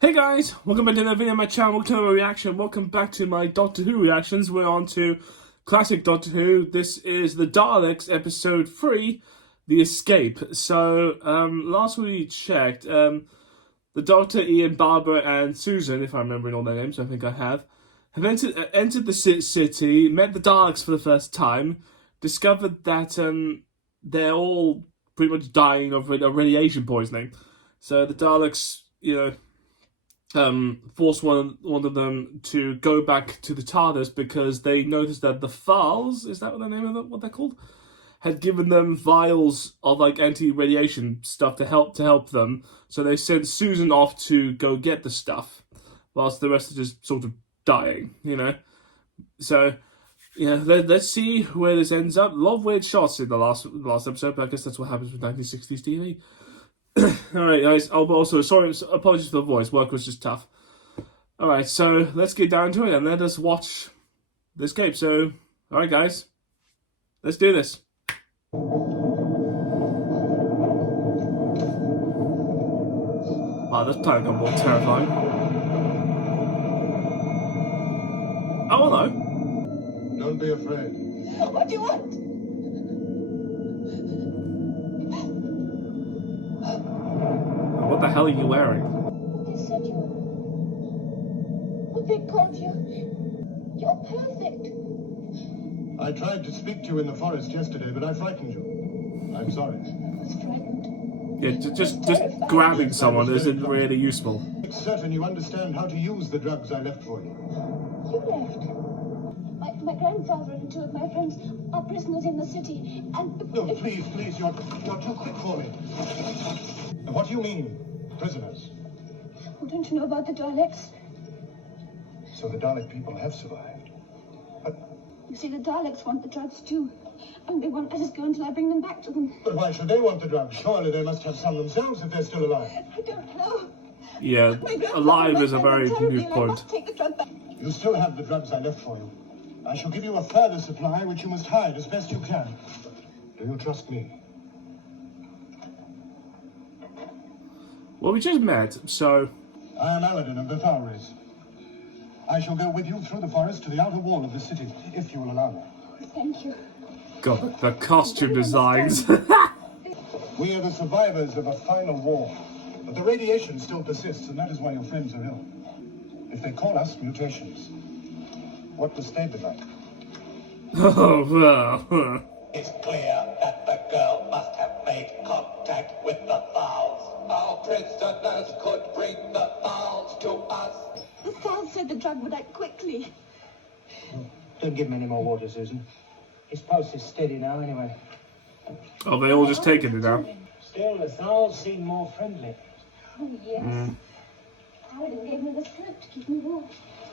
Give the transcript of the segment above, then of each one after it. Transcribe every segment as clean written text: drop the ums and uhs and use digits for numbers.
Hey guys, welcome back to another video on my channel, welcome to my reaction, welcome back to my Doctor Who reactions. We're on to classic Doctor Who. This is the Daleks, episode 3, The Escape. So, last we checked, the Doctor, Ian, Barbara, and Susan, if I'm remembering all their names, I think I have entered the city, met the Daleks for the first time, discovered that they're all pretty much dying of radiation poisoning. So the Daleks, forced one of them to go back to the TARDIS because they noticed that the Thaals, is that what the name of them, what they're called, had given them vials of like anti-radiation stuff to help them. So they sent Susan off to go get the stuff, whilst the rest are just sort of dying, So let's see where this ends up. A lot of weird shots in the last episode, but I guess that's what happens with 1960s TV. Alright guys, apologies for the voice, work was just tough. Alright, so let's get down to it and let us watch the escape. So, alright guys, let's do this. Wow, this planet got more terrifying. Oh, hello. Don't be afraid. What do you want? What the hell are you wearing? What they said you were. What they called you. You're perfect. I tried to speak to you in the forest yesterday, but I frightened you. I'm sorry. I was frightened. Yeah, just grabbing someone isn't really useful. It's certain you understand how to use the drugs I left for you. You left. My grandfather and two of my friends are prisoners in the city, and... No, please, you're too quick for me. What do you mean, prisoners? Oh, don't you know about the Daleks? So the Dalek people have survived. But You see, the Daleks want the drugs too, and they won't let us go until I bring them back to them. why should they want the drugs? Surely they must have some themselves if they're still alive. I don't know. Yeah, My grandfather alive is a must have very been terribly good ill. I point. must take the drug back. You still have the drugs I left for you. I shall give you a further supply, which you must hide as best you can. Do you trust me? Well, we just met, so... I am Aladdin of the Thaals. I shall go with you through the forest to the outer wall of the city, if you will allow me. Thank you. God, the costume designs. We are the survivors of a final war, but the radiation still persists, and that is why your friends are ill. If they call us mutations, what must they be like? Oh, well. It's clear that the girl must have made contact with the Thaals. Our prisoners could bring the Thaals to us. The Thaals said the drug would act quickly. Don't give him any more water, Susan. His pulse is steady now, anyway. Oh, they all just taken it now. Still, the Thaals seem more friendly. Oh, yes. Paladin gave me the slip to keep me warm.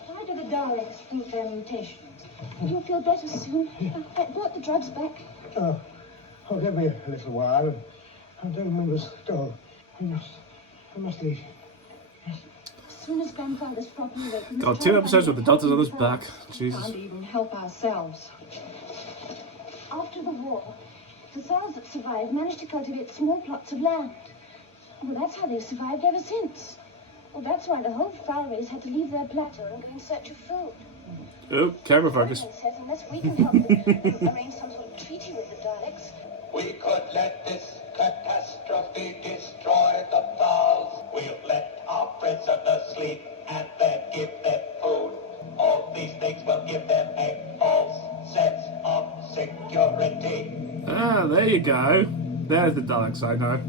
Why do the Daleks think they're mutations? You'll feel better soon. I brought the drugs back. Oh, give me a little while. Then we must go. I must leave. As soon as Grandfather's properly awake... God, 2 episodes with the Doctor's on his back. Jesus. Can't even help ourselves. After the war, the Thaals that survived managed to cultivate small plots of land. Well, that's how they've survived ever since. Well, that's why the whole Thaal race had to leave their plateau and go in search of food. Oh, camera focus. Paladin says unless we can help them arrange some sort of treaty with the Daleks, We could let this catastrophe destroy the Thaals. We'll let our prisoners sleep and then give them food. All these things will give them a false sense of security. Ah, there you go. There's the Daleks I know.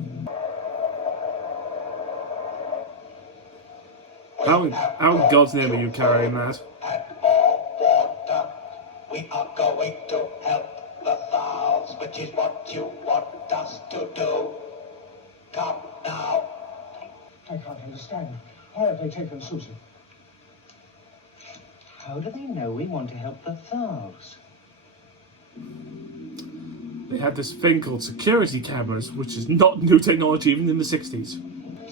How in God's name are you carrying that? And more water. We are going to help the Thaals, which is what you want us to do. Come now. I can't understand. Why have they taken Susan? How do they know we want to help the Thaals? They had this thing called security cameras, which is not new technology even in the 60s.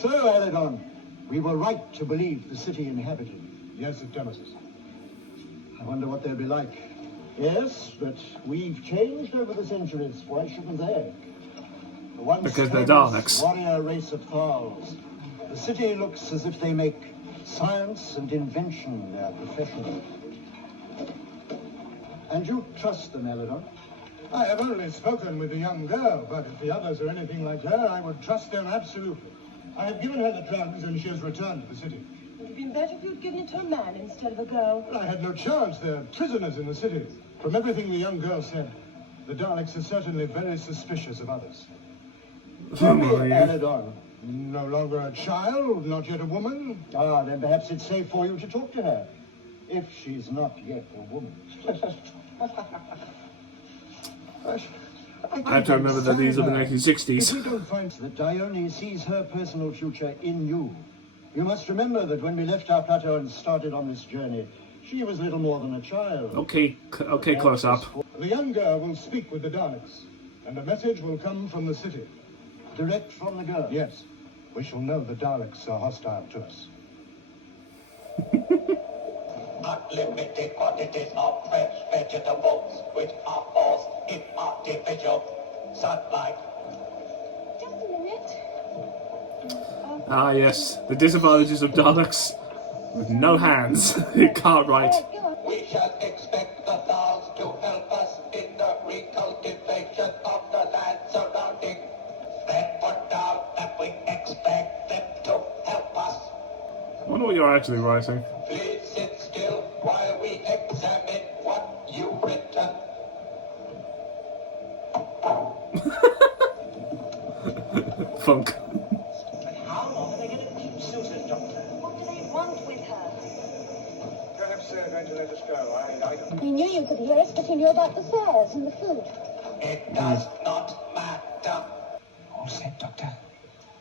So, Aladdin, we were right to believe the city inhabited. Yes, it does. I wonder what they'll be like. Yes, but we've changed over the centuries. Why shouldn't they? The once Because they're famous Daleks. warrior race of Thaals. The city looks as if they make science and invention their profession. And you trust them, Eleanor? I have only spoken with the young girl, but if the others are anything like her, I would trust them absolutely. I have given her the drugs and she has returned to the city. It would have been better if you'd given it to a man instead of a girl. Well, I had no chance. They're prisoners in the city. From everything the young girl said, the Daleks are certainly very suspicious of others. Tell me, Eleanor, no longer a child, not yet a woman? Ah, then perhaps it's safe for you to talk to her, if she's not yet a woman. I have to remember that these are the 1960s. If you don't find that Dione sees her personal future in you, you must remember that when we left our plateau and started on this journey, she was little more than a child. Okay, close up. The young girl will speak with the Daleks, and a message will come from the city. Direct from the girl? Yes. We shall know the Daleks are hostile to us. Unlimited quantities of fresh vegetables which are forced in artificial sunlight. Just a minute. Ah, yes, the disadvantages of Daleks with no hands. You can't write. Go on. We shall expect the Thaals to help us in the recultivation of the land surrounding. Then put down that we expect them to help us. I wonder what you're actually writing. Please sit still while we examine what you've written. Funk. How long are they going to keep Susan, Doctor? What do they want with her? Perhaps they're going to let us go. I don't know. He knew you could hear us, but he knew about the Thaals and the food. It does not matter. All set, Doctor.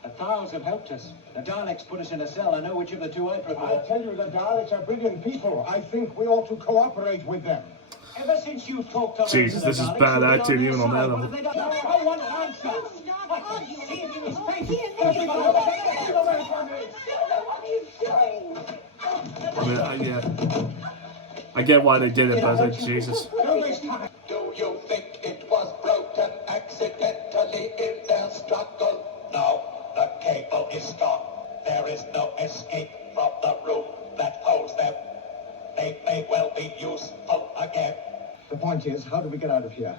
The Thaals have helped us. The Daleks put us in a cell. I know which of the two I prefer. I tell you, the Daleks are brilliant people. I think we ought to cooperate with them. Ever since you've talked to Jesus, this is bad attitude even on their level. I want an answer. I can see it in his face. I mean, yeah. I get why they did it, but I was like, Jesus. Do you think it was broken accidentally in their struggle? No, the cable is gone. There is no escape from the room that holds them. They may well be useful again. The point is, how do we get out of here?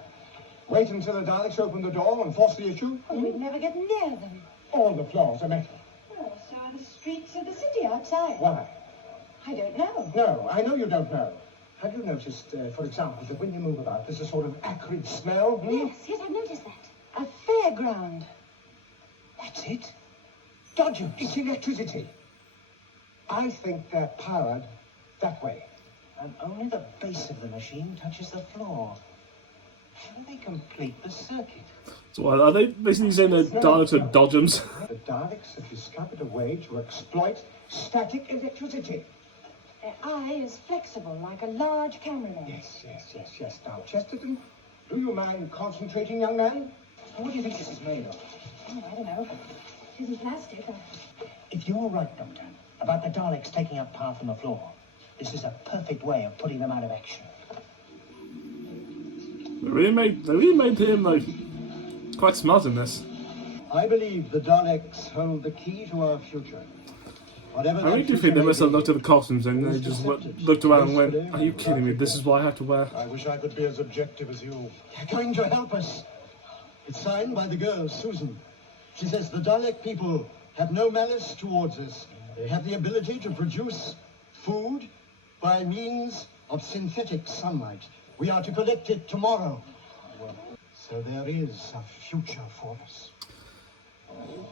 Wait until the Daleks open the door and force the issue? Oh, we'd never get near them. All the floors are metal. Well, so are the streets of the city outside. Why? I don't know. No, I know you don't know. Have you noticed, for example, that when you move about, there's a sort of acrid smell? Yes, I've noticed that. A fairground. That's it. Dodger, it's electricity. I think they're powered that way. And only the base of the machine touches the floor. How do they complete the circuit? So what, are they basically saying that Daleks are dodgems? The Daleks have discovered a way to exploit static electricity. Their eye is flexible, like a large camera lens. Yes. Now, Chesterton, do you mind concentrating, young man? What do you think this is made of? Oh, I don't know. It isn't plastic. If you're right, Doctor, about the Daleks taking up power from the floor, this is a perfect way of putting them out of action. They really made him like quite smart in this. I believe the Daleks hold the key to our future. Whatever I that really do future think they may must have be, looked at the costumes and they just looked around and went, "Are you kidding me? This is what I have to wear." I wish I could be as objective as you. They're going to help us. It's signed by the girl, Susan. She says the Dalek people have no malice towards us. They have the ability to produce food by means of synthetic sunlight. We are to collect it tomorrow. So there is a future for us.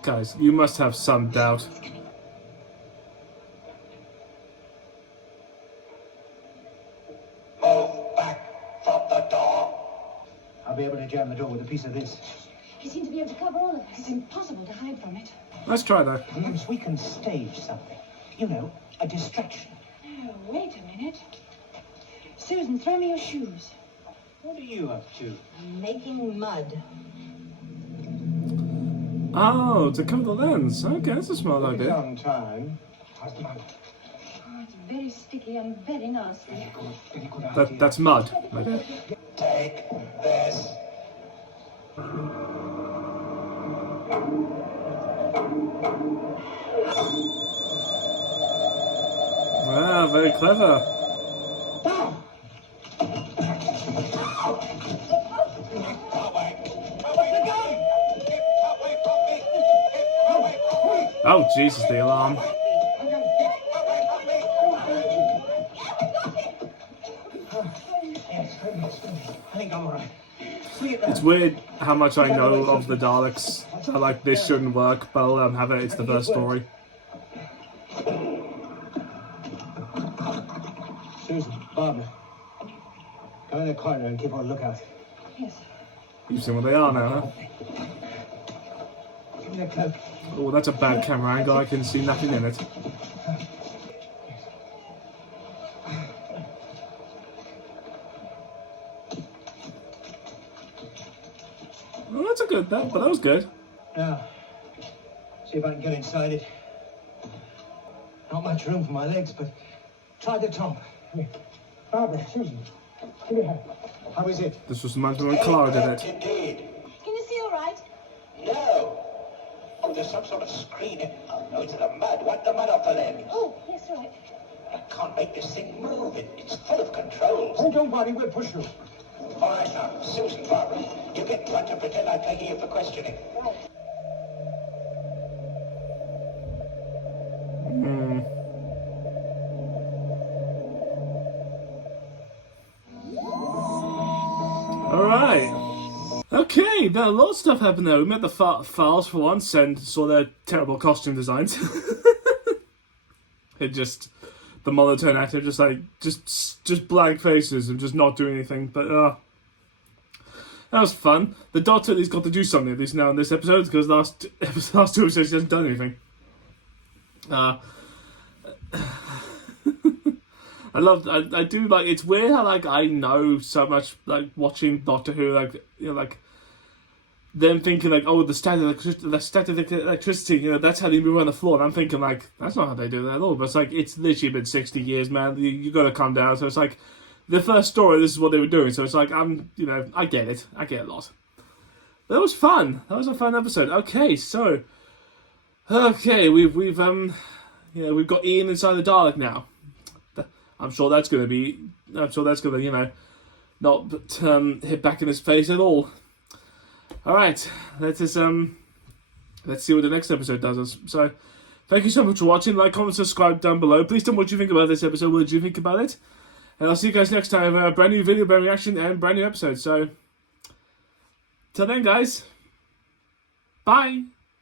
Guys, you must have some doubt. Move back from the door. I'll be able to jam the door with a piece of this. He seemed to be able to cover all of It's us. impossible to hide from it. Let's try that. Perhaps we can stage something. You know, a distraction. Oh, wait a minute. Susan, throw me your shoes. What are you up to? I'm making mud. Oh, to cover the lens. Okay, that's a smart idea. Young time. Oh, it's very sticky and very nasty. That's mud. Okay. Take this. Ah, very clever. Oh, Jesus, the alarm. I think I'm alright. It's weird how much I know of the Daleks. I like, this shouldn't work, but I'll have it. It's the first story. Susan, Barbara, go in the corner and keep on lookout. Yes. You've seen what they are now, huh? Give me a cloak. Oh, that's a bad camera angle. I can see nothing in it. Oh, that's a good. But that was good. Now, see if I can get inside it. Not much room for my legs, but try the top. Here. Barbara, Susan, give me a hand. How is it? This was the moment when Clara did it. Indeed. Can you see all right? No. Oh, there's some sort of screen. Oh, no, it's the mud. Wipe the mud off the lens. Oh, yes, right. I can't make this thing move. It's full of controls. Oh, don't worry, we'll push you. All right, now, Susan, Barbara, you get in front and pretend I'm taking you for questioning. Alright. Okay, there a lot of stuff happened there. We met the Thaals for once and saw their terrible costume designs. It just, the monotone actor, just like, just blank faces and just not doing anything. But, that was fun. The Doctor at least got to do something at least now in this episode, because last two episodes he hasn't done anything. I do like, it's weird how like I know so much, like watching Doctor Who, like, you know, like them thinking like, oh, the static electricity, you know, that's how they move on the floor, and I'm thinking like, that's not how they do that at all. But it's like, it's literally been 60 years, man. You got to calm down. So it's like, the first story, this is what they were doing. So it's like, you know, I get it. I get a lot. But it was fun. That was a fun episode. Okay, so, we've got Ian inside the Dalek now. I'm sure that's going to, you know, not hit back in his face at all. Alright, let's see what the next episode does us. So, thank you so much for watching. Like, comment, subscribe down below. Please tell me what you think about this episode. What did you think about it? And I'll see you guys next time with a brand new video, brand new reaction, and brand new episode. So, till then, guys, bye!